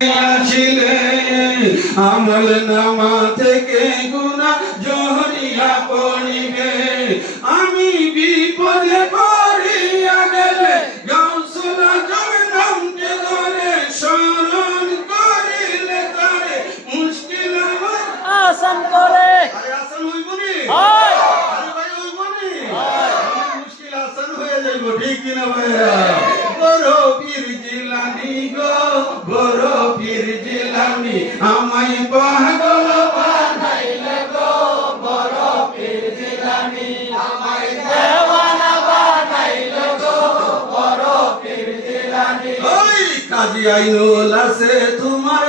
ছিলে আমল নামা থেকে গুনাহ জহরিয়া পড়িবে আমি বিপদে পড়িয়া গেলে গাউসুল আজম নামটি ধরে স্মরণ করিলে তারে মুশকিল আমার আসান করে। আরে আসান হইব নি? হয়। আরে ভাই হইব নি? আমার মুশকিল আসান হয়ে যাইব, ঠিক কি না ভাইয়া? বড় পীর জিলানী গো, বড় পীর জিলানী আমায় পাগল বানাইলে গো, বড় পীর জিলানী আমায় দেওয়ানা বানাইলে গো, বড় পীর জিলানী। ওই কাজী আইনুল আছে তোমার